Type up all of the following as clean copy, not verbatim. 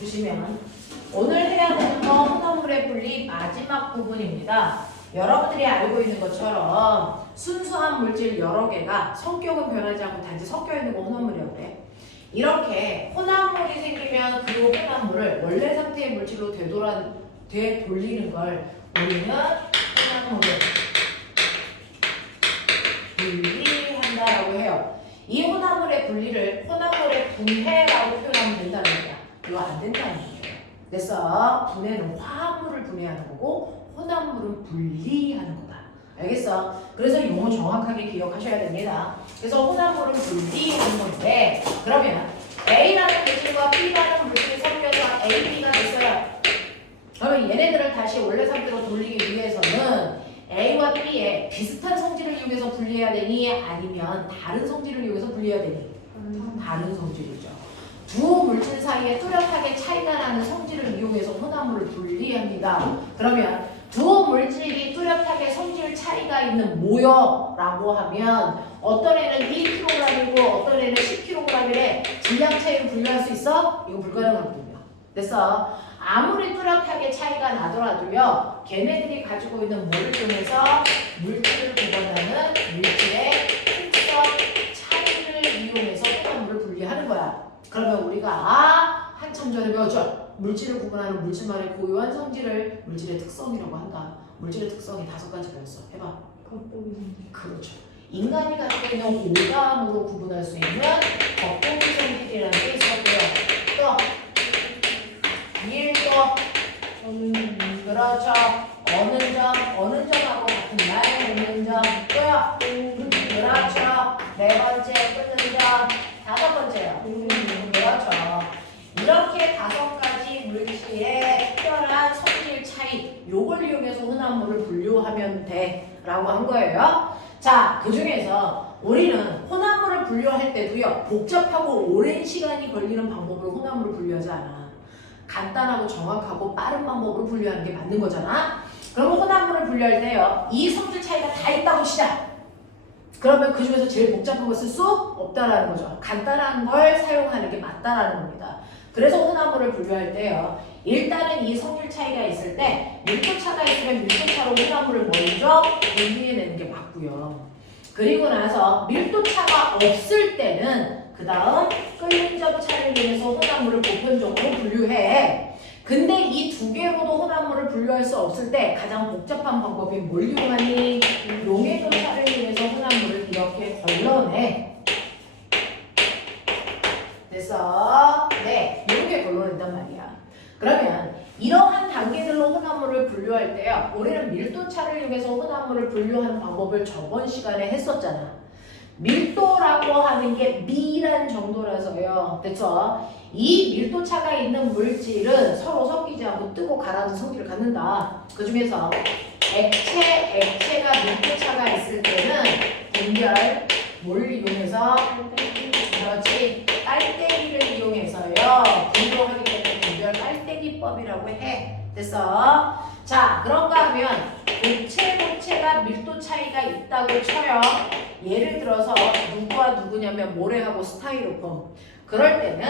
보시면 오늘 해야 되는 거 혼합물의 분리 마지막 부분입니다. 여러분들이 알고 있는 것처럼 순수한 물질 여러 개가 성격은 변하지 않고 단지 섞여 있는 거 혼합물이라고 그래. 이렇게 혼합물이 생기면 그 혼합물을 원래 상태의 물질로 되돌리는 걸 우리는 혼합물을 분리한다라고 해요. 이 혼합물의 분리를 혼합물의 분해라고 표현하면 된다는 거야. 이거 안 된다는 거예요. 그래서 분해는 화합물을 분해하는 거고 혼합물은 분리하는 거다. 알겠어? 그래서 용어 정확하게 기억하셔야 됩니다. 그래서 혼합물은 분리하는 건데 그러면 A라는 물질과 B라는 물질이 섞여서 A, B가 됐어요. 그러면 얘네들을 다시 원래 상태로 돌리기 위해서는 A와 B의 비슷한 성질을 이용해서 분리해야 되니 아니면 다른 성질을 이용해서 분리해야 되니? 다른 성질이죠. 두 물질 사이에 뚜렷하게 차이가 나는 성질을 이용해서 혼합물을 분리합니다. 그러면 두 물질이 뚜렷하게 성질 차이가 있는 모여라고 하면 어떤 애는 1kg이고 어떤 애는 10kg이래. 질량 차이를 분류할 수 있어? 이거 불가능하거든요. 그래서 아무리 뚜렷하게 차이가 나더라도요. 걔네들이 가지고 있는 뭐를 통해서 물질을 구분하는 물질의 특성 차이를 이용해서 혼합물을 분리하는 거야. 그러면 우리가 한참 전에 배웠죠? 물질을 구분하는 물질만의 고유한 성질을 물질의 특성이라고 한다. 물질의 특성이 5가지 배웠어. 해봐. 그렇죠. 인간이 가지고 있는 오감으로 구분할 수 있는 겉보기 성질이라는 게 있었고요. 또 밀도, 그렇죠. 어느 점하고 같은 말, 어느 점, 또요. 그렇죠. 4번째, 끊는 점, 5번째요. 그렇죠. 이렇게 5가지 물질의 특별한 성질 차이, 요걸 이용해서 혼합물을 분류하면 돼. 라고 한 거예요. 자, 그 중에서 우리는 혼합물을 분류할 때도요, 복잡하고 오랜 시간이 걸리는 방법으로 혼합물을 분류하지 않아. 간단하고 정확하고 빠른 방법으로 분류하는 게 맞는 거잖아. 그러면 혼합물을 분류할 때요, 이 성질 차이가 다 있다고 치자. 그러면 그 중에서 제일 복잡한 걸 쓸 수 없다라는 거죠. 간단한 걸 사용하는 게 맞다라는 겁니다. 그래서 혼합물을 분류할 때요, 일단은 이 성질 차이가 있을 때 밀도차가 있으면 밀도차로 혼합물을 먼저 분리해내는 게 맞고요. 그리고 나서 밀도차가 없을 때는 그 다음 끓는 점 차를 이용해서 혼합물을 보편적으로 분류해. 근데 이 2개로도 혼합물을 분류할 수 없을 때 가장 복잡한 방법이 뭘 이용하니? 용해도 차를 이용해서 혼합물을 이렇게 걸러내. 됐어? 네, 이렇게 걸러낸단 말이야. 그러면 이러한 단계들로 혼합물을 분류할 때요, 우리는 밀도차를 이용해서 혼합물을 분류하는 방법을 저번 시간에 했었잖아. 밀도라고 하는 게 미란 정도라서요. 됐죠? 이 밀도차가 있는 물질은 서로 섞이지 않고 뜨고 가라앉은 성질을 갖는다. 그 중에서 액체가 밀도차가 있을 때는 분별, 뭘 이용해서? 그렇지. 깔때기를 이용해서요. 분류하기 때문에 분별 깔때기법이라고 해. 됐어? 자, 그런가 하면 고체가 밀도 차이가 있다고 쳐요. 예를 들어서 누구와 누구냐면 모래하고 스타이로폼. 그럴 때는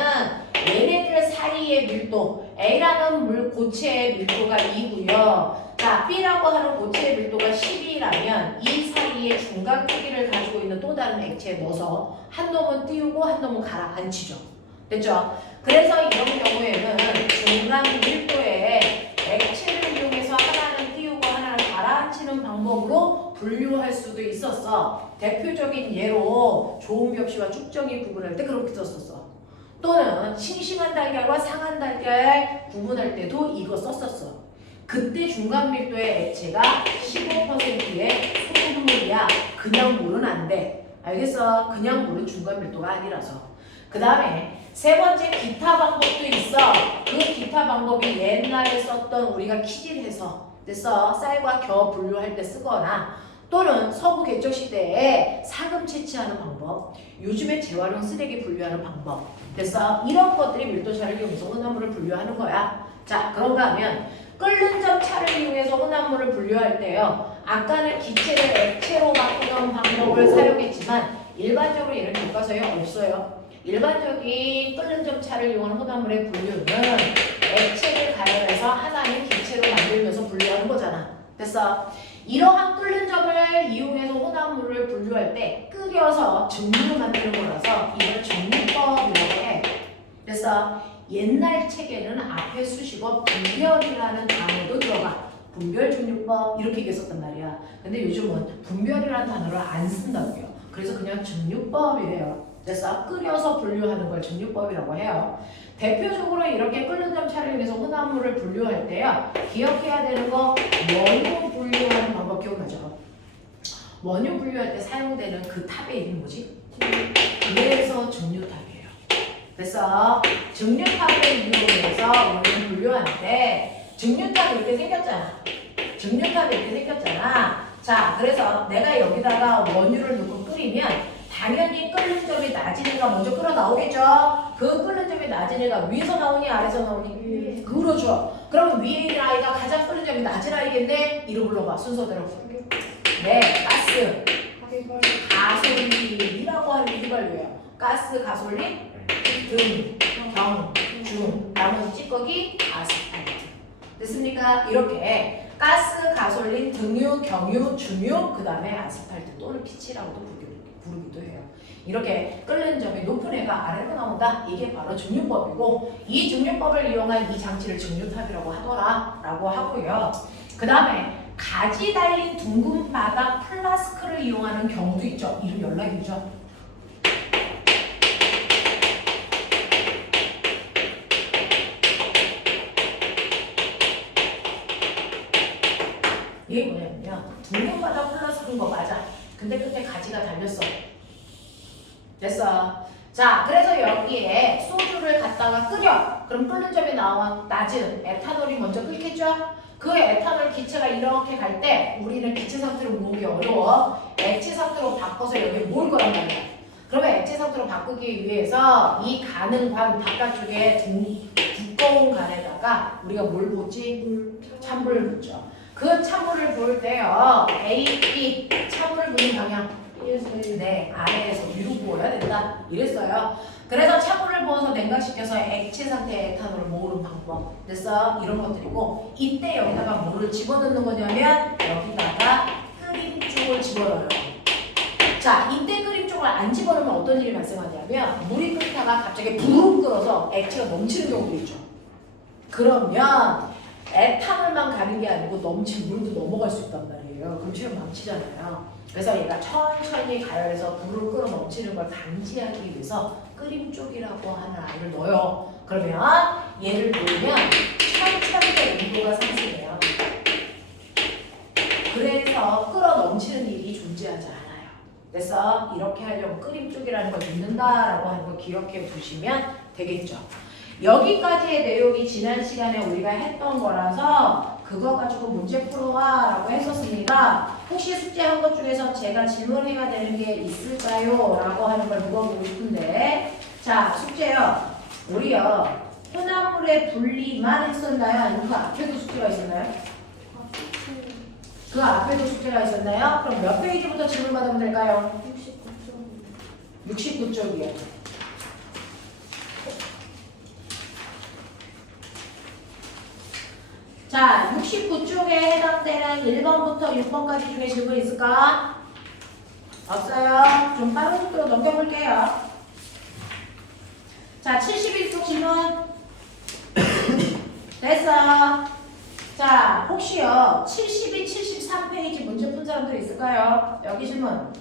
얘네들 사이의 밀도, A라는 고체의 밀도가 2고요. 자, B라고 하는 고체의 밀도가 10이라면 이 사이에 중간 크기를 가지고 있는 또 다른 액체에 넣어서 한 놈은 띄우고 한 놈은 가라앉히죠. 됐죠? 그래서 이런 경우에는 중간 밀도의 액체를 이용해서 하나는 띄우고 하나는 가라앉히는 방법으로 분류할 수도 있었어. 대표적인 예로 좋은 벽시와 쭉정이 구분할 때 그렇게 썼었어. 또는 싱싱한 달걀과 상한 달걀 구분할 때도 이거 썼었어. 그때 중간 밀도의 액체가 15%의 소금물이야. 그냥 물은 안 돼. 알겠어? 그냥 물은 중간 밀도가 아니라서. 그 다음에 3번째 기타 방법도 있어. 그 기타 방법이 옛날에 썼던 우리가 키질해서 됐어. 쌀과 겨 분류할 때 쓰거나 또는 서부 개척 시대에 사금 채취하는 방법, 요즘에 재활용 쓰레기 분류하는 방법. 됐어? 이런 것들이 밀도차를 이용해서 혼합물을 분류하는 거야. 자, 그런가 하면 끓는 점 차를 이용해서 혼합물을 분류할 때요, 아까는 기체를 액체로 바꾸는 방법을 사용했지만 일반적으로 얘는 교과서에 없어요. 일반적인 끓는 점차를 이용한 혼합물의 분류는 액체를 가열해서 하나의 기체로 만들면서 분류하는 거잖아. 됐어? 이러한 끓는 점을 이용해서 혼합물을 분류할 때 끓여서 증류를 만드는 거라서 이걸 증류법이라고 해. 됐어? 옛날 책에는 앞에 수식어 분별이라는 단어도 들어가. 분별 증류법 이렇게 얘기했었단 말이야. 근데 요즘은 분별이라는 단어를 안 쓴다고요. 그래서 그냥 증류법이래요. 됐어? 끓여서 분류하는 걸 증류법이라고 해요. 대표적으로 이렇게 끓는 점차를 이용해서 혼합물을 분류할 때요. 기억해야 되는 거 원유 분류하는 방법 기억나죠? 원유 분류할 때 사용되는 그 탑의 이름이 뭐지? 그래서 증류탑이에요. 됐어? 증류탑을 이용해서 원유 분류하는데 증류탑이 이렇게 생겼잖아. 증류탑이 이렇게 생겼잖아. 자, 그래서 내가 여기다가 원유를 넣고 끓이면 당연히 끓는 점이 낮은 애가 먼저 끓어 나오겠죠? 그 끓는 점이 낮은 애가 위에서 나오니 아래에서 나오니? 그렇죠. 그럼 위에 있는 아이가 가장 끓는 점이 낮은 아이겠네? 이름 불러봐, 순서대로. 네, 가스, 가솔린이라고 하는 게 휘발유예요. 가스, 가솔린, 등, 경, 중, 나머지 찌꺼기, 아스팔트. 됐습니까? 이렇게 가스, 가솔린, 등유, 경유, 중유, 그 다음에 아스팔트 또는 피치라고도 부르기도 해요. 이렇게 끓는 점이 높은 애가 아래로 나온다. 이게 바로 증류법이고 이 증류법을 이용한 이 장치를 증류탑이라고 하더라 라고 하고요. 그 다음에 가지 달린 둥근 바닥 플라스크를 이용하는 경우도 있죠. 이름 연락이죠. 이게 뭐냐면요. 둥근 바닥 플라스크인 거 맞아. 근데 끝에 가지가 달렸어. 됐어. 자, 그래서 여기에 소주를 갖다가 끓여. 그럼 끓는 점이 나와 낮은 에탄올이 먼저 끓겠죠? 그 에탄올 기체가 이렇게 갈 때 우리는 기체 상태로 모으기 어려워. 액체 상태로 바꿔서 여기에 모을 거란 말이야. 그러면 액체 상태로 바꾸기 위해서 이 가는 관 바깥쪽에 두꺼운 관에다가 우리가 뭘 붓지? 찬물을 붓죠. 그 찬물을 부을 때요. A, B 찬물을 부는 방향. 네, 아래에서 위로 부어야 된다. 이랬어요. 그래서 찬물을 부어서 냉각시켜서 액체 상태의 에탄올을 모으는 방법. 됐어? 이런 것들이고 이때 여기다가 뭐를 집어넣는 거냐면 여기다가 끓임쪽을 집어넣어요. 자, 이때 끓임쪽을 안 집어넣으면 어떤 일이 발생하냐면 물이 끓다가 갑자기 부르르 끓어서 액체가 넘치는 경우도 있죠. 그러면 에탄올만 가는 게 아니고 넘친 물도 넘어갈 수 있단 말이에요. 그럼 체험 망치잖아요. 그래서 얘가 천천히 가열해서 불을 끓어 넘치는 걸 방지하기 위해서 끓임 쪽이라고 하는 아이를 넣어요. 그러면 얘를 놓으면 천천히 온도가 상승해요. 그래서 끓어 넘치는 일이 존재하지 않아요. 그래서 이렇게 하려면 끓임 쪽이라는 걸 넣는다라고 하는 걸 기억해 두시면 되겠죠. 여기까지의 내용이 지난 시간에 우리가 했던 거라서 그거 가지고 문제 풀어와 라고 했었습니다. 혹시 숙제한 것 중에서 제가 질문해야 되는 게 있을까요? 라고 하는 걸 물어보고 싶은데 자, 숙제요. 우리요. 혼합물의 분리만 했었나요? 아니면 그 앞에도 숙제가 있었나요? 그 앞에도 숙제가 있었나요? 그럼 몇 페이지부터 질문 받으면 될까요? 69쪽이요. 자, 69쪽에 해당되는 1번부터 6번까지 중에 질문 있을까? 없어요? 좀 빠른 속도로 넘겨볼게요. 자, 71쪽 질문. 됐어. 자, 혹시요, 72, 73페이지 문제 푼 사람들 있을까요? 여기 질문.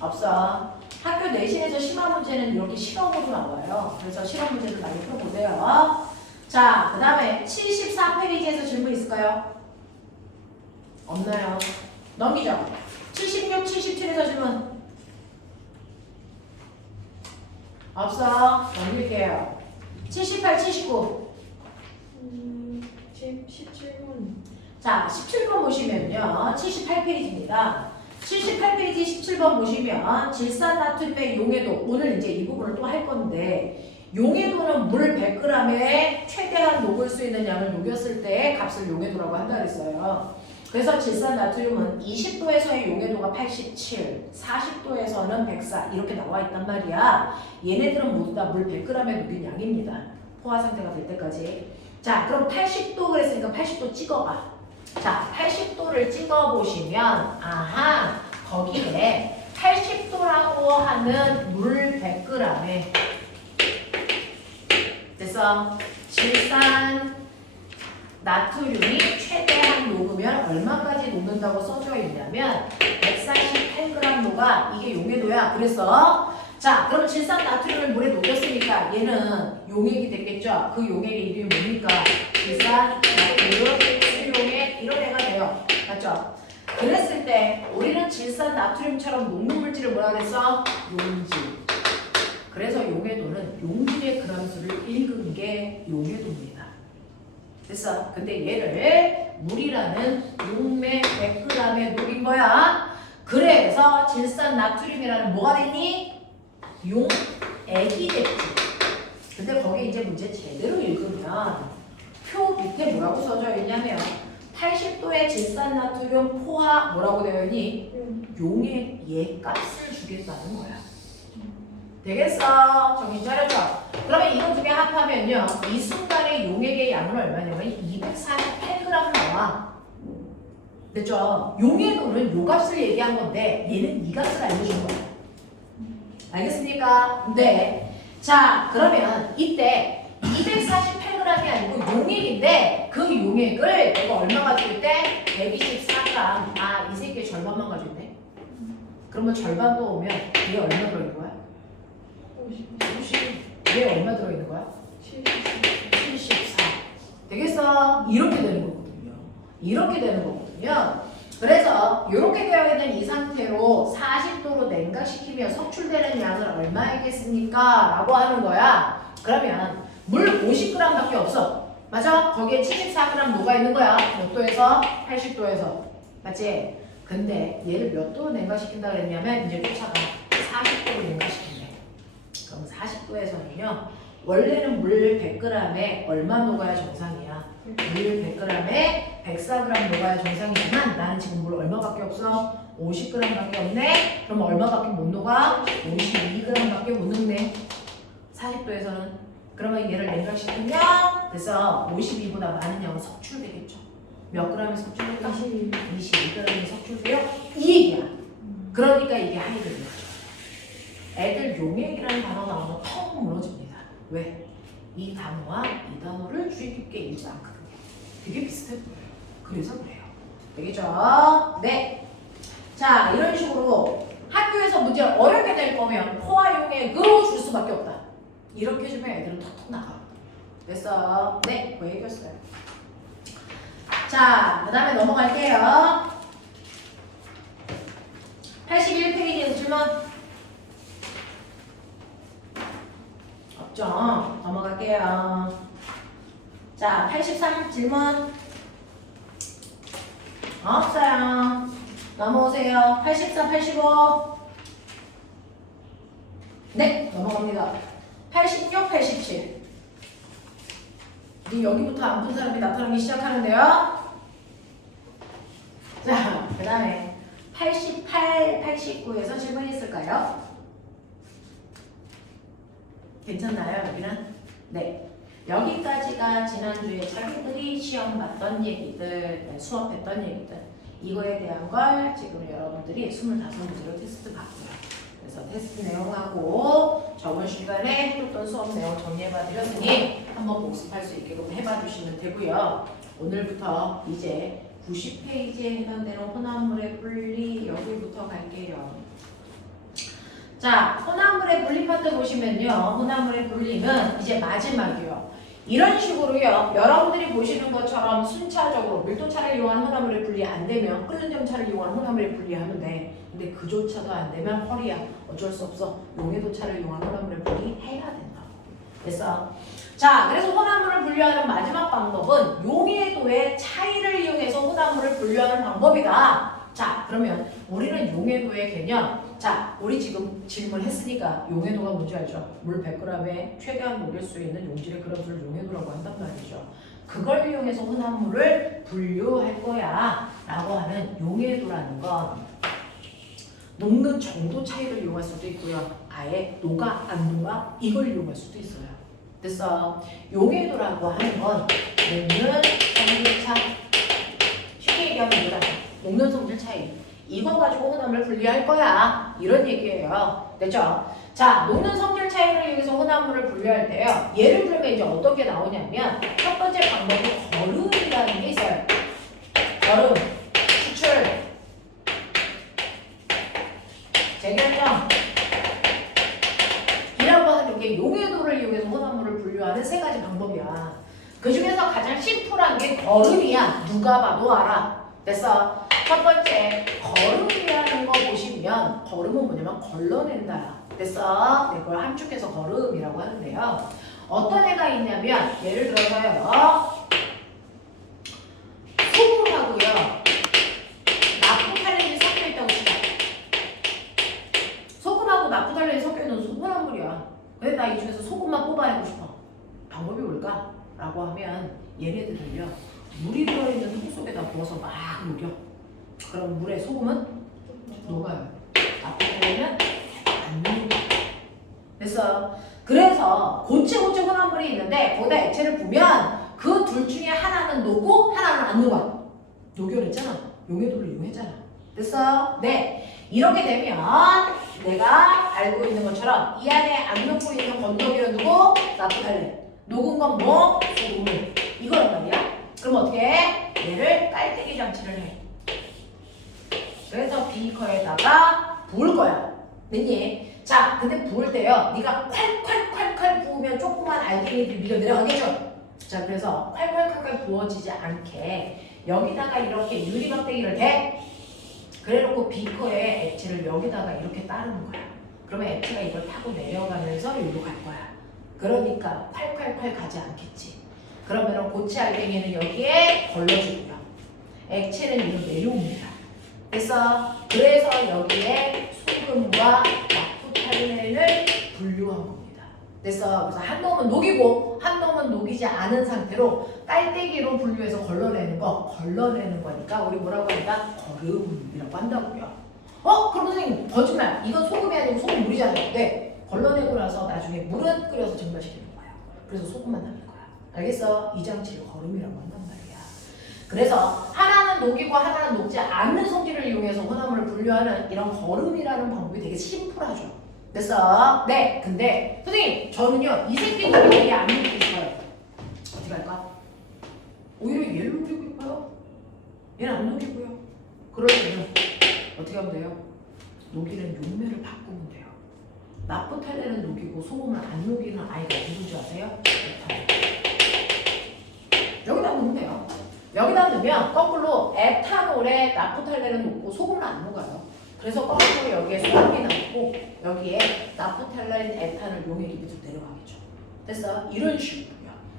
없어. 학교 내신에서 심화 문제는 이렇게 실험으로 나와요. 그래서 실험 문제를 많이 풀어보세요. 자, 그 다음에 74페이지에서 질문 있을까요? 없나요? 넘기죠. 76, 77에서 질문. 없어. 넘길게요. 78, 79. 17분. 자, 17번 보시면요. 78페이지입니다. 78페이지 17번 보시면 질산나트륨의 용해도, 오늘 이제 이 부분을 또 할 건데 용해도는 물 100g에 최대한 녹을 수 있는 양을 녹였을 때의 값을 용해도라고 한다 그랬어요. 그래서 질산 나트륨은 20도에서의 용해도가 87, 40도에서는 104 이렇게 나와 있단 말이야. 얘네들은 모두 다 물 100g에 녹인 양입니다. 포화 상태가 될 때까지. 자, 그럼 80도 그랬으니까 80도 찍어봐. 자, 80도를 찍어보시면 아하, 거기에 80도라고 하는 물 100g에 그래서 질산 나트륨이 최대한 녹으면 얼마까지 녹는다고 써져 있냐면 148g 녹아. 이게 용해도야. 그래서 자, 그럼 질산 나트륨을 물에 녹였으니까 얘는 용액이 됐겠죠. 그 용액의 이름이 뭡니까? 질산 나트륨 수용액 이런 애가 돼요. 맞죠? 그랬을 때 우리는 질산 나트륨처럼 녹는 물질을 뭐라 그랬어? 용질. 그래서 용해도는 용질의 그람수를 읽은 게 용해도입니다. 됐어. 근데 얘를 물이라는 용매 100g에 녹인 거야. 그래서 질산 나트륨이라는 뭐가 됐니? 용액이 됐지. 근데 거기 이제 문제 제대로 읽으면 표 밑에 뭐라고 써져 있냐면 80도의 질산 나트륨 포화 뭐라고 되어 있니? 용액 얘 값을 주겠다는 거야. 되겠어? 정신 차렸죠? 그러면 이거 두 개 합하면요. 이 순간에 용액의 양은 얼마냐면 248g 나와. 됐죠? 용해도는 요 값을 얘기한 건데 얘는 이 값을 알려준 거야. 알겠습니까? 네. 자, 그러면 이때 248g이 아니고 용액인데 그 용액을 내가 얼마 가지고 있대? 124g. 아, 이 새끼의 절반만 가지고 있네. 그러면 절반 넣으면 얘 얼마 들어있는 거야? 50. 얘 얼마 들어있는 거야? 74. 되겠어? 이렇게 되는 거거든요. 이렇게 되는 거거든요. 그래서 이렇게 되어 있는 이 상태로 40도로 냉각시키며 속출되는 양은 얼마이겠습니까? 라고 하는 거야. 그러면 물 50g밖에 없어. 맞아? 거기에 74g 녹아 있는 거야. 몇 도에서? 80도에서. 맞지? 근데 얘를 몇 도로 냉각시킨다 그랬냐면 이제 쫓아가 40도로 냉각시킨대. 그럼 40도에서는요. 원래는 물 100g에 얼마 녹아야 정상이야? 물 100g에 104g 녹아야 정상이지만 나는 지금 물 얼마밖에 없어? 50g밖에 없네? 그럼 얼마밖에 못 녹아? 52g밖에 못 녹네. 40도에서는. 그러면 얘를 냉각시키면 그래서 52보다 많은 양은 석출되겠죠. 몇 g이 석출될까? 22g이 석출돼요. 이 얘기야. 그러니까 이게 하이드로겐 거죠. 애들 용액이라는 단어 나오면 턱 무너집니다. 왜? 이 단어와 이 단어를 주의 깊게 읽지 않거든요. 되게 비슷해 보여요. 그래서 그래요. 되겠죠? 네. 자, 이런 식으로 학교에서 문제를 어렵게 낼 거면 포화 용액으로 줄 수밖에 없다. 이렇게 해주면 애들은 턱턱 나가. 됐어? 네, 그 얘기였어요. 자, 그 다음에 넘어갈게요. 81페이지에서 질문. 없죠? 넘어갈게요. 자, 83 질문. 없어요. 넘어오세요. 84, 85. 네, 넘어갑니다. 86, 87. 여기부터 안 본 사람이 나타나기 시작하는데요. 자, 그 다음에 88, 89에서 질문이 있을까요? 괜찮나요, 여기는? 네. 여기까지가 지난주에 자기들이 시험 봤던 얘기들, 수업했던 얘기들. 이거에 대한 걸 지금 여러분들이 25문제로 테스트 봤고요. 그래서 테스트 내용하고 저번 시간에 해줬던 수업 내용 정리해봐 드렸으니 한번 복습할 수 있게끔 해봐 주시면 되고요. 오늘부터 이제 90페이지에 해당되는 혼합물의 분리 여기부터 갈게요. 자, 혼합물의 분리 파트 보시면요. 혼합물의 분리는 이제 마지막이요. 이런 식으로요. 여러분들이 보시는 것처럼 순차적으로 밀도차를 이용한 혼합물의 분리 안 되면 끓는 점차를 이용한 혼합물의 분리하면 돼. 근데 그조차도 안 되면 허리야. 어쩔 수 없어. 용해도차를 이용한 혼합물의 분리 해야 된다. 됐어? 자, 그래서 혼합물을 분류하는 마지막 방법은 용해도의 차이를 이용해서 혼합물을 분류하는 방법이다. 자, 그러면 우리는 용해도의 개념. 자, 우리 지금 질문했으니까 용해도가 뭔지 알죠? 물 100g에 최대한 녹일 수 있는 용질의 그램수를 용해도라고 한단 말이죠. 그걸 이용해서 혼합물을 분류할 거야 라고 하는 용해도라는 건 녹는 정도 차이를 이용할 수도 있고요. 아예 녹아 안 녹아 이걸 이용할 수도 있어요. 그래서 용해도라고 하는 건 녹는 성질 차이. 쉽게 얘기하면 이거다. 녹는 성질 차이. 이거 가지고 혼합물을 분리할 거야. 이런 얘기예요. 됐죠? 자, 녹는 성질 차이를 이용해서 혼합물을 분류할 때요. 예를 들면 이제 어떤 게 나오냐면 첫 번째 방법이 거름이라는 게 있어요. 거름, 추출, 재결정 이라고 하는 게 용해도를 이용해서 혼합물을 분류하는 세 가지 방법이야. 그 중에서 가장 심플한 게 거름이야. 누가 봐도 알아. 됐어? 첫 번째 거름이라는 거 보시면 거름은 뭐냐면 걸러낸다. 됐어? 네, 그걸 함축해서 거름이라고 하는데요. 어떤 애가 있냐면 예를 들어서요. 소금하고요. 나프탈렌이 섞여 있다고 치자. 소금하고 나프탈렌이 섞여 있는 소금물이야. 근데 나 이 중에서 소금만 뽑아내고 싶어. 방법이 뭘까? 라고 하면 얘네들을요. 물이 들어있는 통 속에다 부어서 막 녹여. 그럼 물에 소금은 녹아요. 나프탈렌은 안 녹여. 그래서 고체 혼합물이 있는데 거기다 액체를 부으면 그 둘 중에 하나는 녹고 하나는 안 녹아. 녹여냈잖아. 용해도를 이용했잖아. 됐어? 네. 이렇게 되면 내가 알고 있는 것처럼 이 안에 안 녹고 있는 건더기는 누구? 나프탈렌. 녹은 건 뭐? 소금물. 이거란 말이야. 그럼 어떻게 해? 얘를 깔때기 장치를 해. 그래서 비커에다가 부을 거야. 됐니? 자, 근데 부을 때요. 네가 콸콸콸콸 부으면 조그만 알갱이들이 밀어 내려가겠죠? 자, 그래서 콸콸콸콸 부어지지 않게 여기다가 이렇게 유리막대기를 대. 그래놓고 비커에 액체를 여기다가 이렇게 따르는 거야. 그러면 액체가 이걸 타고 내려가면서 여기로 갈 거야. 그러니까 콸콸콸 가지 않겠지. 그러면 고체 알갱이는 여기에 걸러주고요. 액체는 이리로 내려옵니다. 그래서 여기에 소금과 나프탈렌을 분류한 겁니다. 그래서 한 놈은 녹이고 한 놈은 녹이지 않은 상태로 깔때기로 분류해서 걸러내는 거니까 우리 뭐라고 한다? 거름이라고 한다고요. 그럼 선생님 거짓말. 이건 소금이 아니고 소금물이잖아요. 네. 걸러내고 나서 나중에 물은 끓여서 증발시키는 거예요. 그래서 소금만 남는 거야. 알겠어? 이 장치를 거름이라고 한단 말이야. 그래서 하나는 녹이고 하나는 녹지 않는 성질을 이용해서 혼합물을 분류하는 이런 거름이라는 방법이 되게 심플하죠. 됐어? 네. 근데 선생님 저는요 이 새끼 녹이고 얘 안 녹이고 싶어요. 어떻게 할까? 오히려 얘를 녹이고 싶어요. 얘는 안 녹이고요. 그럴 때는 어떻게 하면 돼요? 녹이는 용매를 바꾸면 돼요. 나프탈렌은 녹이고 소금을 안 녹이는 아이가 누군지 아세요? 여기다 넣으면 돼요. 여기다 넣으면 거꾸로 에탄올에 나프탈렌은 녹고 소금은 안 녹아요. 그래서 거꾸로 여기에 소금이 남고 여기에 나프탈렌, 에탄올 용액이 밑으로 내려가겠죠. 됐어? 이런 식으로요.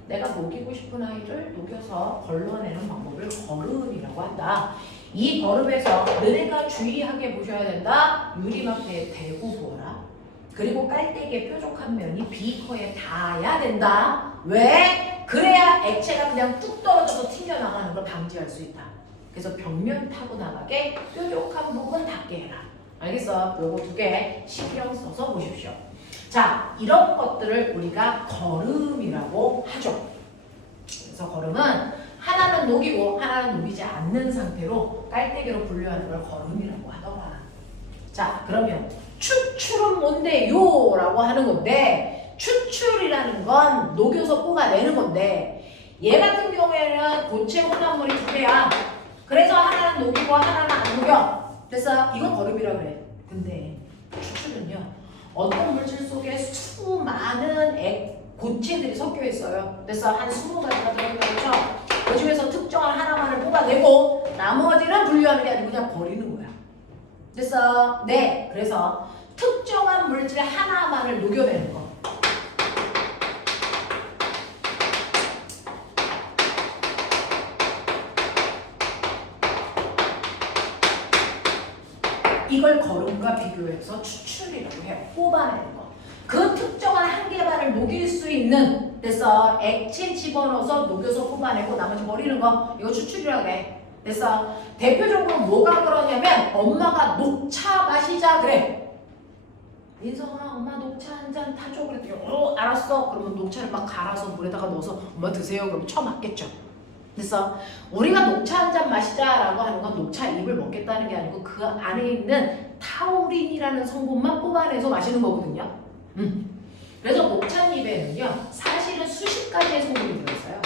내가 녹이고 싶은 아이를 녹여서 걸러내는 방법을 거름이라고 한다. 이 거름에서 너네가 주의하게 보셔야 된다. 유리막대에 대고 부어라. 그리고 깔때기의 뾰족한 면이 비커에 닿아야 된다. 왜? 그래야 액체가 그냥 뚝 떨어져서 튕겨나가는 걸 방지할 수 있다. 그래서 벽면 타고 나가게 뾰족한 부분 닿게 해라. 알겠어? 요거 두 개 신경 써서 보십시오. 자, 이런 것들을 우리가 거름이라고 하죠. 그래서 거름은 하나는 녹이고 하나는 녹이지 않는 상태로 깔때기로 분류하는 걸 거름이라고 하더라. 자, 그러면 추출은 뭔데요? 라고 하는 건데 추출이라는 건 녹여서 뽑아내는 건데 얘 같은 경우에는 고체 혼합물이 두 개야. 그래서 하나는 녹이고 하나는 안 녹여. 그래서 이건 거름이라고 그래. 근데 추출은요. 어떤 물질 속에 수많은 고체들이 섞여 있어요. 그래서 한 20가지가 들어있죠. 그 중에서 특정한 하나만을 뽑아내고 나머지는 분류하는 게 아니고 그냥 버리는 거야. 됐어? 네. 그래서 특정한 물질 하나만을 녹여내는 거. 이걸 거름과 비교해서 추출이라고 해요. 뽑아내는 거. 그 특정한 한 개만을 녹일 수 있는 됐어. 액체 집어넣어서 녹여서 뽑아내고 나머지 버리는 거 이거 추출이라고 해. 됐어. 대표적으로 뭐가 그러냐면 엄마가 녹차 마시자 그래. 민성아 엄마 녹차 한 잔 타줘 그랬더니 알았어. 그러면 녹차를 막 갈아서 물에다가 넣어서 엄마 드세요. 그럼 처맞겠죠. 그래서 우리가 녹차 한 잔 마시자라고 하는 건 녹차 잎을 먹겠다는 게 아니고 그 안에 있는 타우린이라는 성분만 뽑아내서 마시는 거거든요. 그래서 녹차잎에는요 사실은 수십 가지의 성분이 들어있어요.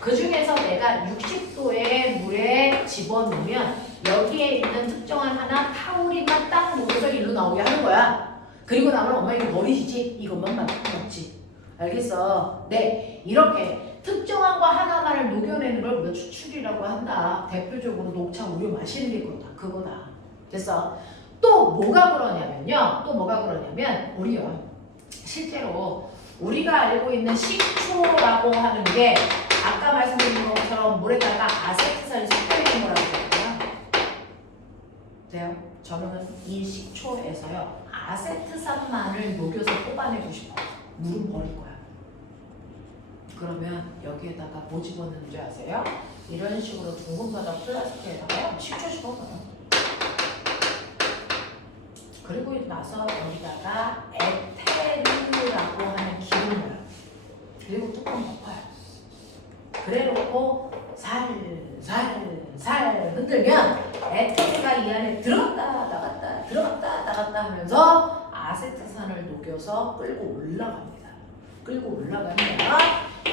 그 중에서 내가 60도의 물에 집어넣으면 여기에 있는 특정한 하나 타우린만 딱 녹여서 일로 나오게 하는 거야. 그리고 나면 엄마 이거 버리시지? 이것만 먹지. 알겠어? 네, 이렇게 특정한 거 하나만을 녹여내는 걸 우리가 추출이라고 한다. 대표적으로 녹차 우유 마시는 게 그거다. 됐어? 또 뭐가 그러냐면 우리요 실제로 우리가 알고 있는 식초라고 하는 게 아까 말씀드린 것처럼 물에다가 아세트산이 섞여 있는 거라고 했거든요. 돼요? 저는 이 식초에서요 아세트산만을 녹여서 뽑아내고 싶어요. 물은 버릴 거야. 그러면 여기에다가 뭐 집어넣는 줄 아세요? 이런 식으로 둥근 바닥 플라스틱에다가 식초 집어넣어요. 그리고 나서 여기다가 에테르라고 하는 기름을 그리고 뚜껑 덮어요. 그래 놓고 살살 흔들면 에테르가 이 안에 들어갔다 나갔다 하면서 아세트산을 녹여서 끌고 올라갑니다. 끌고 올라가면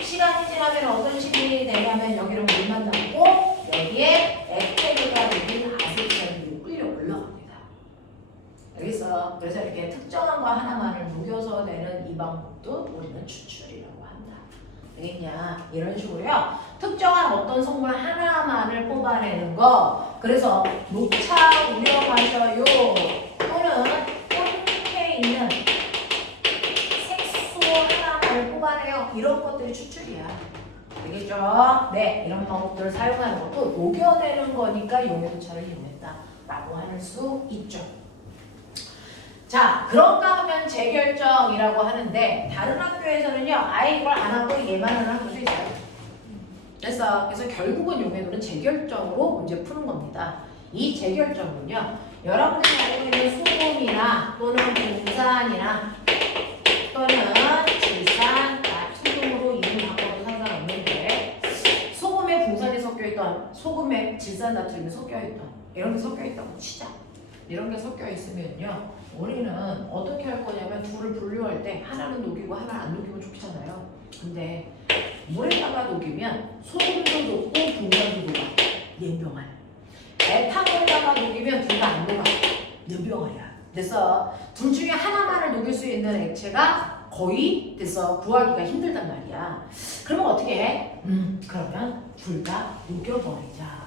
시간이 지나면 어떤 식이 되냐면 여기로 물만 남고 여기에 에테르가 녹인 아세트산이 끌려 올라갑니다. 알겠어? 그래서 이렇게 특정한 거 하나만을 녹여서 내는 이 방법도 우리는 추출이라고 한다. 알겠냐? 이런 식으로요. 특정한 어떤 성분 하나만을 뽑아내는 거. 그래서 녹차 우려 마셔요. 또는 꽃에 있는 색소 하나만을 뽑아내요. 이런 것들이 추출이야. 알겠죠? 네, 이런 방법들을 사용하는 것도 녹여내는 거니까 용해도차를 이용했다 라고 할 수 있죠. 자, 그런가 하면 재결정이라고 하는데 다른 학교에서는요 아예 이걸 안 하고 얘만 하는 것도 있어요. 그래서 결국은 용해도는 재결정으로 문제 푸는 겁니다. 이 재결정은요 여러분들이 알고 있는 소금이나 또는 붕산이나 또는 질산, 나트륨 등으로 이름 바꿔도 상관없는데 소금에 붕산이 섞여있던 소금에 질산, 나트륨이 섞여있던 이런 게 섞여있다고 치자. 이런 게 섞여 있으면요 우리는 어떻게 할 거냐면 둘을 분류할 때 하나는 녹이고 하나는 안 녹이면 좋잖아요. 근데 물에다가 녹이면 소금도 녹고 붕산도 녹아. 연병알. 에탄올에다가 녹이면 둘 다 안 녹아. 연병알이야. 그래서 둘 중에 하나만을 녹일 수 있는 액체가 거의 돼서 구하기가 힘들단 말이야. 그러면 어떻게 해? 그러면 둘 다 녹여버리자.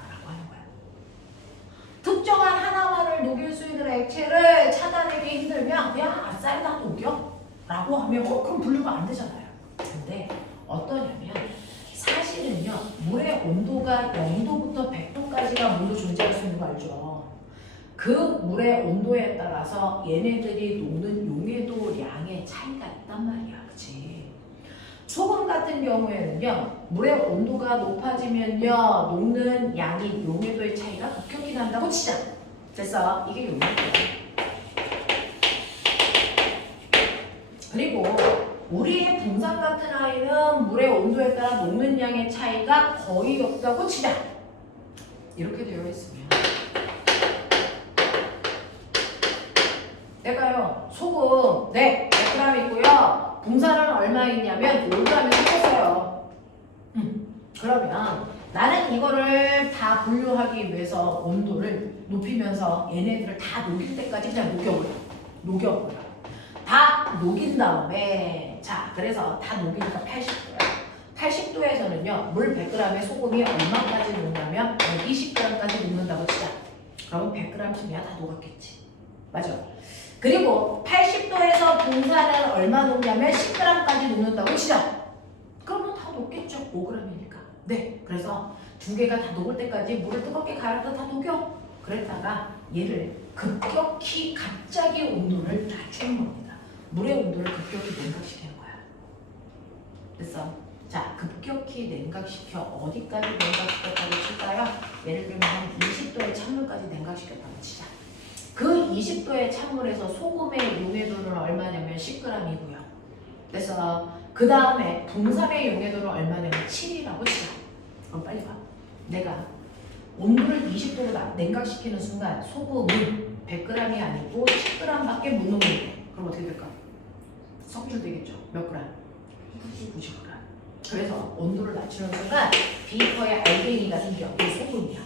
특정한 하나만을 녹일 수 있는 액체를 찾아내기 힘들면 그냥 아싸리 다 녹여 라고 하면 그럼 분류가 안 되잖아요. 근데 어떠냐면 사실은요 물의 온도가 0도부터 100도까지가 물로 존재할 수 있는 거 알죠? 그 물의 온도에 따라서 얘네들이 녹는 용해도량의 차이가 있단 말이야. 그치? 소금 같은 경우에는요 물의 온도가 높아지면요 녹는 양이 용해도의 차이가 급격히 난다고 치자. 됐어? 이게 용해도야. 그리고 우리의 붕산 같은 아이는 물의 온도에 따라 녹는 양의 차이가 거의 없다고 치자. 이렇게 되어 있으면 내가요 소금 100g 있고요 붕산은 얼마 있냐면 5g이 생겼어요. 그러면 나는 이거를 다 분류하기 위해서 온도를 높이면서 얘네들을 다 녹일 때까지 그냥 녹여버려. 다 녹인 다음에 자 그래서 다 녹이니까 80도야. 80도에서는요 물 100g에 소금이 얼마까지 녹냐면 120g까지 녹는다고 치자. 그러면 100g씩이야 다 녹았겠지. 맞아. 그리고 80도에서 붕산은 얼마 녹냐면 10g까지 녹는다고 치자. 그러면 다 녹겠죠. 5g이니까. 네. 그래서 두 개가 다 녹을 때까지 물을 뜨겁게 갈아서 다 녹여. 그랬다가 얘를 급격히 갑자기 온도를 낮추는 겁니다. 물의 온도를 급격히 냉각시키는 거야. 됐어? 자, 급격히 냉각시켜 어디까지 냉각시켰다고 칠까요? 예를 들면 한 20도의 찬물까지 냉각시켰다고 치자. 그 20도의 찬물에서 소금의 용해도는 얼마냐면 10g이고요. 그래서 그 다음에 붕산의 용해도는 얼마냐면 7이라고 치자. 그럼 빨리 봐. 내가 온도를 20도로 냉각시키는 순간 소금은 100g이 아니고 10g밖에 못 넣는데 그럼 어떻게 될까? 석출되겠죠. 몇 그램? 90g. 그래서 온도를 낮추는 순간 비커에 알갱이가 생겨. 그 소금이야.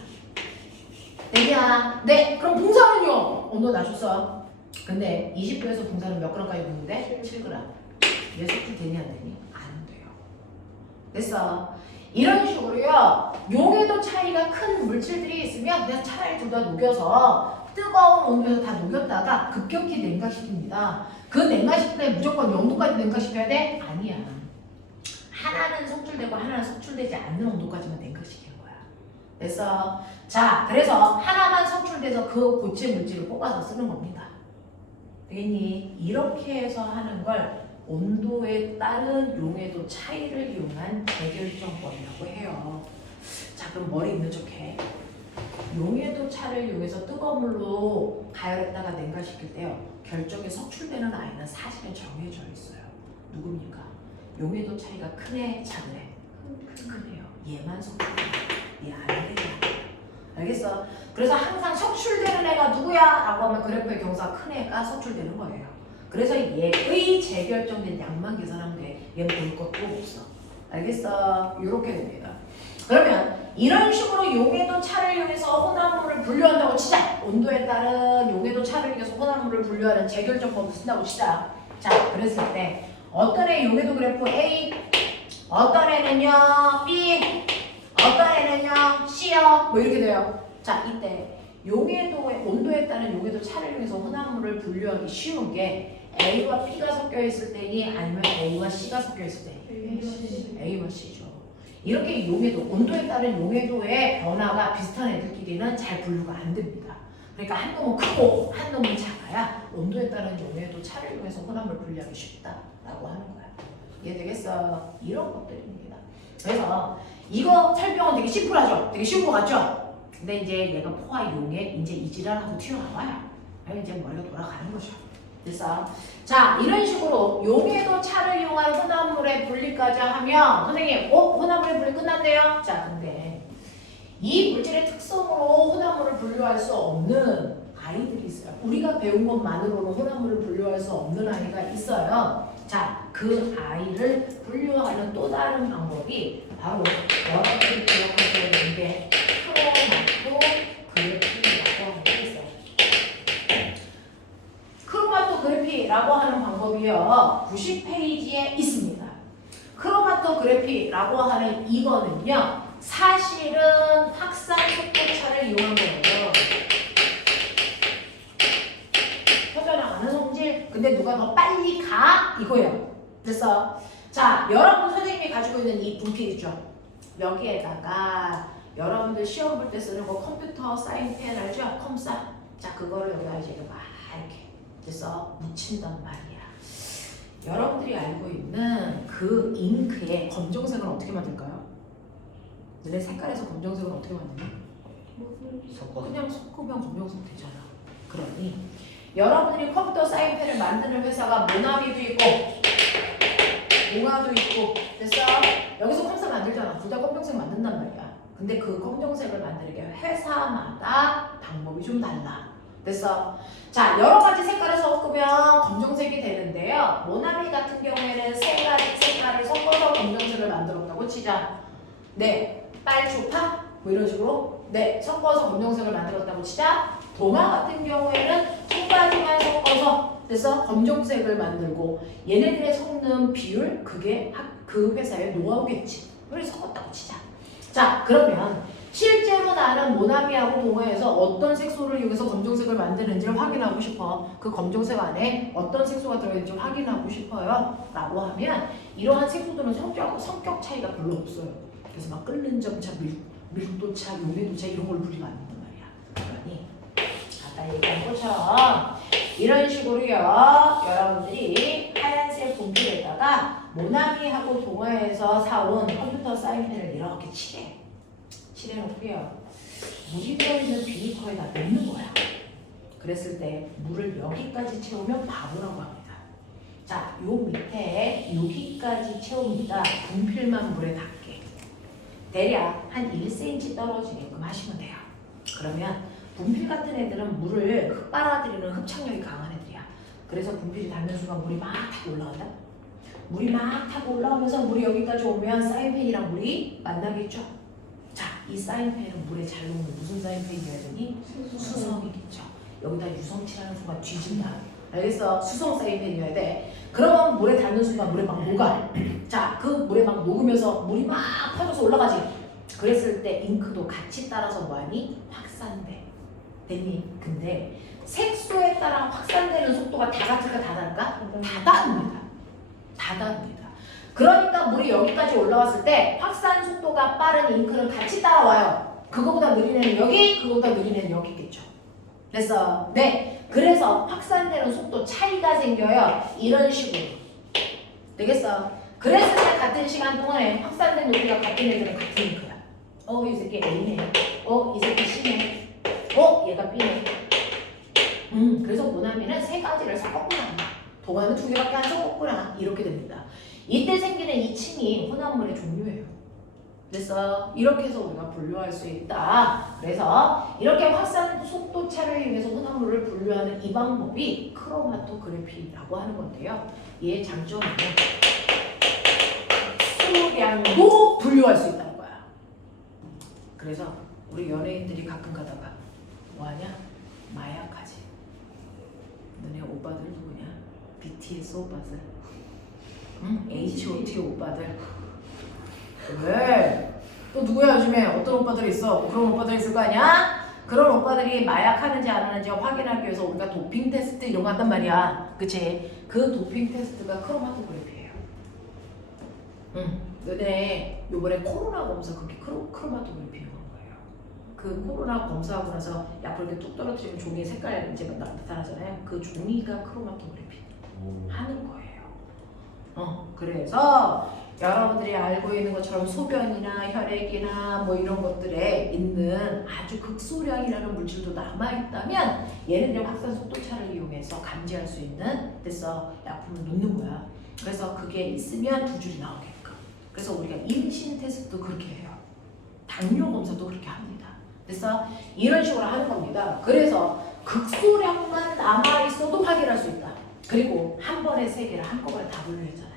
되냐? 네. 그럼 붕산은요? 온도 낮췄어. 근데 20도에서 붕산은 몇 g까지 넣는데? 7g. 왜 석출되니 안 되니? 안 돼요. 됐어. 이런 식으로요. 용해도 차이가 큰 물질들이 있으면 그냥 차라리 둘 다 녹여서 뜨거운 온도에서 다 녹였다가 급격히 냉각시킵니다. 그 냉각시킬 때 무조건 0도까지 냉각시켜야 돼? 아니야. 하나는 석출되고 하나는 석출되지 않는 온도까지만 냉각시키는 거야. 됐어? 자, 그래서 하나만 석출돼서 그 고체 물질을 뽑아서 쓰는 겁니다. 되겠니? 이렇게 해서 하는 걸 온도에 따른 용해도 차이를 이용한 재결정법이라고 해요. 자, 그럼 머리 있는 척해. 용해도 차를 이용해서 뜨거운 물로 가열했다가 냉각시킬 때요. 결정에 석출되는 아이는 사실은 정해져 있어요. 누굽니까? 용해도 차이가 크네, 작네? 크네요. 얘만 석출돼. 얘 안 되냐? 알겠어? 그래서 항상 석출되는 애가 누구야? 라고 하면 그래프의 경사 큰 애가 석출되는 거예요. 그래서 얘의 재결정된 양만 계산하면 돼. 얘는 볼 것도 없어. 알겠어? 이렇게 됩니다. 그러면 이런 식으로 용해도 차를 이용해서 혼합물을 분류한다고 치자. 온도에 따른 용해도 차를 이용해서 혼합물을 분류하는 재결정법을 쓴다고 치자. 자, 그랬을 때 어떤 애 용해도 그래프 A, 어떤 애는요 B, 어떤 애는요 C요. 뭐 이렇게 돼요. 자, 이때 용해도의 온도에 따른 용해도 차를 이용해서 혼합물을 분류하기 쉬운 게 A와 B가 섞여 있을 때니 아니면 A와 C가 섞여 있을 때 A와 C죠. 이렇게 용해도 온도에 따른 용해도의 변화가 비슷한 애들끼리는 잘 분류가 안 됩니다. 그러니까 한 놈은 크고 한 놈은 작아야 온도에 따른 용해도 차를 이용해서 혼합물 분류하기 쉽다라고 하는 거야. 이해되겠어? 이런 것들입니다. 그래서 이거 설명은 되게 심플하죠? 되게 쉬운 거 같죠? 근데 이제 얘가 포화 용해 이제 이지랄하고 튀어나와요. 이제 머리가 돌아가는 거죠. 그래서 자, 이런 식으로 용해도 차를 이용한 혼합물의 분리까지 하면 선생님, 혼합물의 분리 끝났대요? 자, 근데 이 물질의 특성으로 혼합물을 분류할 수 없는 아이들이 있어요. 우리가 배운 것만으로는 혼합물을 분류할 수 없는 아이가 있어요. 자, 그 아이를 분류하는 또 다른 방법이 바로 여러분들이 기억하셔야 되는 게 크로마토 그래피라고 하는 게 있어요. 크로마토 그래피라고 하는 방법이요. 90페이지에 있습니다. 크로마토 그래피라고 하는 이거는요. 사실은 확산 속도차를 이용한 거예요. 퍼져나가는 성질. 근데 누가 더 빨리 가? 이거예요. 그래서 자, 여러분 선생님이 가지고 있는 이 분필 있죠? 여기에다가 여러분들 시험 볼 때 쓰는 거 컴퓨터 사인펜 알죠? 컴사. 자, 그거를 여기다 이제 막 이렇게 그래서 묻힌단 말이야. 여러분들이 알고 있는 그 잉크의 검정색은 어떻게 만들까요? 너네 색깔에서 검정색은 어떻게 만드냐? 그냥 섞으면 검정색 되잖아. 그러니 여러분들이 컴퓨터 사인펜을 만드는 회사가 모나미도 있고 몽아도 있고 됐어? 여기서 컴사 만들잖아. 둘 다 검정색 만든단 말이야. 근데 그 검정색을 만들게 회사마다 방법이 좀 달라. 됐어? 자, 여러 가지 색깔을 섞으면 검정색이 되는데요. 모나미 같은 경우에는 세 가지 색깔을 섞어서 검정색을 만들었다고 치자. 네, 빨초파? 뭐 이런 식으로? 네, 섞어서 검정색을 만들었다고 치자. 도마 같은 경우에는 두 가지만 섞어서 그래서 검정색을 만들고 얘네들의 섞는 비율 그게 그 회사의 노하우겠지. 그래서 섞었다고 치자. 자, 그러면 실제로 나는 모나미하고 동화에서 어떤 색소를 이용해서 검정색을 만드는지를 확인하고 싶어. 그 검정색 안에 어떤 색소가 들어있는지 확인하고 싶어요. 라고 하면 이러한 색소들은 성격 차이가 별로 없어요. 그래서 막 끓는 점차, 밀도차, 용해도차 이런 걸 우리가 안 한단 말이야. 그러니 아까 얘기한 것처럼 이런 식으로요. 여러분들이 하얀색 분필에다가 모나미하고 동아에서 사온 컴퓨터 사인펜을 이렇게 칠해놓고요. 물이 들어있는 비니커에다 넣는 거야. 그랬을 때 물을 여기까지 채우면 바보라고 합니다. 자, 요 밑에 여기까지 채웁니다. 분필만 물에 닿게. 대략 한 1cm 떨어지게끔 하시면 돼요. 그러면 분필 같은 애들은 물을 빨아들이는 흡착력이 강한 애들이야. 그래서 분필이 닿는 순간 물이 막 타고 올라간다. 물이 막 타고 올라오면서 물이 여기까지 오면 사인펜이랑 물이 만나겠죠. 자, 이 사인펜은 물에 잘 녹는 무슨 사인펜이어야 되니? 수성이겠죠. 여기다 유성칠하는 순간 뒤진다. 알겠어? 수성 사인펜이어야 돼. 그러면 물에 닿는 순간 물에 막 녹아. 자, 그 물에 막 녹으면서 물이 막 퍼져서 올라가지. 그랬을 때 잉크도 같이 따라서 뭐하니? 확산돼. 됐니? 근데 색소에 따라 확산되는 속도가 다 같을까 다 다를까? 다 다릅니다. 다 다릅니다. 그러니까 물이 여기까지 올라왔을 때 확산 속도가 빠른 잉크는 같이 따라와요. 그거보다 느린 애는 여기, 그거보다 느린 애는 여기 있겠죠. 됐어? 네. 그래서 확산되는 속도 차이가 생겨요. 이런 식으로. 되겠어? 그랬을 때 같은 시간 동안에 확산된 높이가 같은 애들은 같은 잉크야. 이 새끼 A네. 이 새끼 C네. 얘가 B네. 그래서 모나미는 세 가지를 섞었구나. 동화는 두 개밖에 안 섞었구나. 이렇게 됩니다. 이때 생기는 이 층이 혼합물의 종류예요. 그래서 이렇게 해서 우리가 분류할 수 있다. 그래서 이렇게 확산 속도 차를 이용해서 혼합물을 분류하는 이 방법이 크로마토그래피라고 하는 건데요. 얘의 장점은 수량도 분류할 수 있다는 거야. 그래서 우리 연예인들이 가끔 가다가 뭐하냐? 마약하지. 너네 오빠들 누구냐? BTS 오빠들. 응? H.O.T 오빠들. 왜? 또 누구야 요즘에? 어떤 오빠들이 있어? 그런 오빠들이 있을 거 아니야? 그런 오빠들이 마약하는지 안 하는지 확인하기 위해서 우리가 도핑 테스트 이런 거 한단 말이야. 그치? 그 도핑 테스트가 크로마토그래피예요. 너네 요번에 코로나 검사 그게 크로마토그래피인 거예요. 그 코로나 검사하고 나서 약을 이렇게 뚝 떨어뜨리면 종이의 색깔 이제 나타나잖아요. 그 종이가 크로마토그래피 하는 거예요. 그래서 여러분들이 알고 있는 것처럼 소변이나 혈액이나 뭐 이런 것들에 있는 아주 극소량이라는 물질도 남아있다면 얘는 확산 속도차를 이용해서 감지할 수 있는 데서 약품을 놓는 거야. 그래서 그게 있으면 두 줄이 나오게끔. 그래서 우리가 임신 테스트도 그렇게 해요. 당뇨 검사도 그렇게 합니다. 그래서 이런 식으로 하는 겁니다. 그래서 극소량만 남아있어도 확인할 수 있다. 그리고 한 번에 세 개를 한꺼번에 다 분류했잖아요.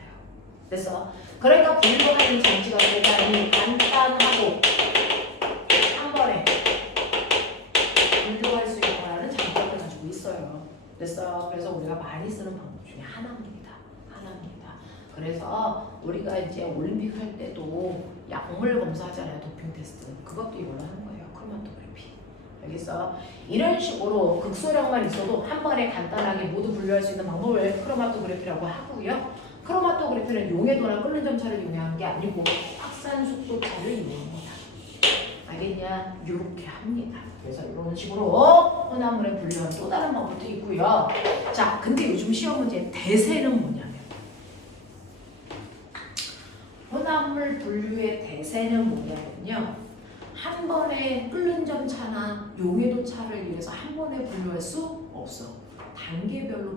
그래서 그러니까 분류하는 장치가 대단히 간단하고 한 번에 분류할 수 있다는 장점을 가지고 있어요. 그래서 우리가 많이 쓰는 방법 중에 하나입니다. 그래서 우리가 이제 올림픽 할 때도 약물 검사하잖아요. 도핑 테스트. 그것도 이걸로 하는 거예요. 크로마토그래피. 알겠어? 이런 식으로 극소량만 있어도 한 번에 간단하게 모두 분류할 수 있는 방법을 크로마토그래피라고 하고요. 크로마토그래피는 용해도나 끓는 점차를 이용하는 게 아니고 확산 속도차를 이용합니다. 알겠냐? 이렇게 합니다. 그래서 이런 식으로 혼합물의 분류는 또 다른 방법도 있고요. 자, 근데 요즘 시험 문제 대세는 뭐냐면 혼합물 분류의 대세는 뭐냐면요. 한 번에 끓는 점차나 용해도 차를 위해서 한 번에 분류할 수 없어. 단계별로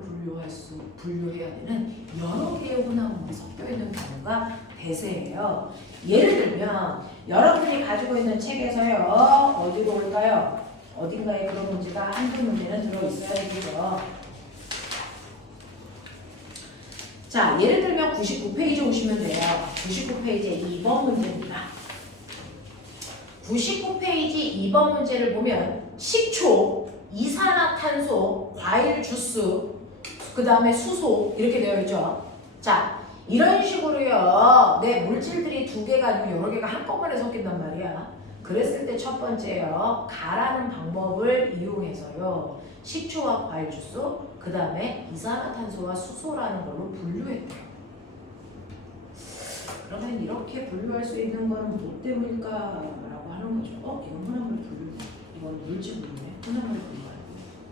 분류해야 되는 여러 개의 혼합물이 섞여 있는 경우가 대세예요. 예를 들면 여러분이 가지고 있는 책에서요. 어디로 올까요? 어딘가에 그런 문제가 한두 문제는 들어있어야 되죠. 자, 예를 들면 99페이지 오시면 돼요. 99페이지의 2번 문제입니다. 99페이지 2번 문제를 보면 식초, 이산화탄소, 과일 주스, 그 다음에 수소 이렇게 되어 있죠. 자, 이런 식으로요. 네, 물질들이 두 개가 아니고 여러 개가 한꺼번에 섞인단 말이야. 그랬을 때 첫 번째요. 가라는 방법을 이용해서요. 식초와 과일 주스, 그 다음에 이산화탄소와 수소라는 걸로 분류했대요. 그러면 이렇게 분류할 수 있는 거는 뭐 때문일까라고 하는 거죠. 이건 혼합물 분류, 이건 물질 분류네. 혼합물 분류.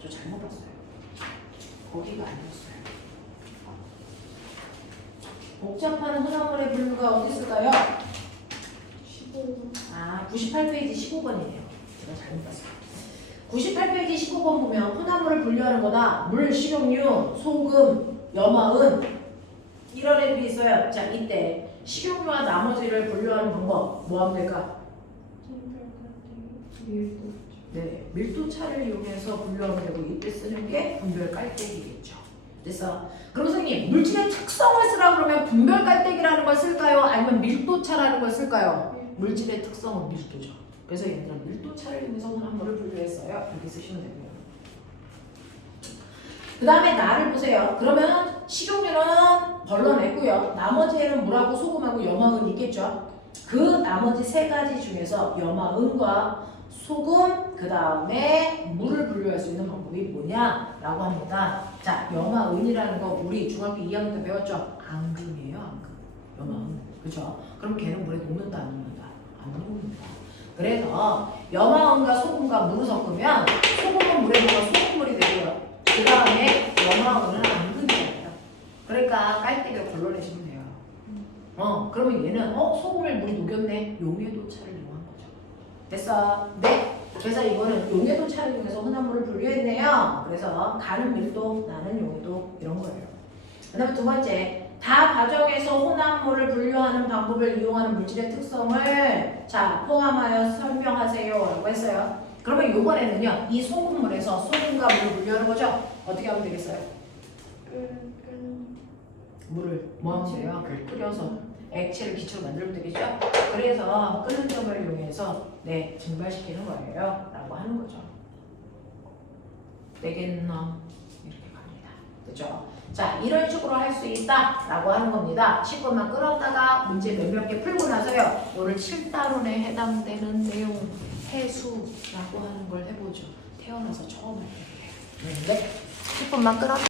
저 잘못 봤어요. 거기가 아니었어요. 복잡한 혼합물의 분류가 어디 있을까요? 15번. 아, 98페이지 15번이네요. 제가 잘못 봤어요. 98페이지 15번 보면 혼합물을 분류하는 거다. 물, 식용유, 소금, 염화은 이런 애들이 있어요. 자, 이때 식용유와 나머지를 분류하는 방법 뭐 하면 될까? 네, 밀도차를 이용해서 분류하면 되고 이때 쓰는 게 분별 깔때기겠죠. 됐어. 그럼 선생님, 물질의 특성을 쓰라 그러면 분별 깔때기라는 걸 쓸까요? 아니면 밀도차라는 걸 쓸까요? 물질의 특성은 밀도죠. 그래서 얘들은 밀도차를 이용해서 혼합물을 분류했어요. 이렇게 쓰시면 되고요. 그 다음에 나를 보세요. 그러면 식용유는 벌러냈고요. 나머지에는 물하고 소금하고 염화은이 있겠죠. 그 나머지 세 가지 중에서 염화은과 소금, 그 다음에 물을 분류할 수 있는 방법이 뭐냐라고 합니다. 자, 염화은이라는 거 우리 중학교 2학년 때 배웠죠? 앙금이에요, 앙금. 염화은. 그죠? 그럼 걔는 물에 녹는다, 안 녹는다? 안 녹는다. 그래서 염화은과 소금과 물을 섞으면 소금은 물에 녹아 소금물이 되고요. 그 다음에 염화은은 앙금이에요. 그러니까 깔때기를 걸러내시면 돼요. 그러면 얘는 소금을 물이 녹였네. 용해도차를 이용한 거죠. 됐어? 네. 그래서 이거는 용해도차를 이용해서 혼합물을 분류했네요. 그래서 가는 밀도, 나는 용해도 이런 거예요. 그 다음에 두 번째, 다 과정에서 혼합물을 분류하는 방법을 이용하는 물질의 특성을 자 포함하여 설명하세요 라고 했어요. 그러면 이번에는요 이 소금물에서 소금과 물을 분류하는 거죠. 어떻게 하면 되겠어요? 물을 뭐 하면 돼요? 끓여서 액체를 기초로 만들면 되겠죠. 그래서 끓는 점을 이용해서 네 증발시키는 거예요 라고 하는 거죠. 되겠나? 이렇게 갑니다. 그죠? 자, 이런 식으로 할 수 있다 라고 하는 겁니다. 10분만 끌었다가 문제 몇몇 개 풀고 나서요 오늘 7단원에 해당되는 내용 해수라고 하는 걸 해보죠. 태어나서 처음 할 거예요. 네. 10분만 끌었다.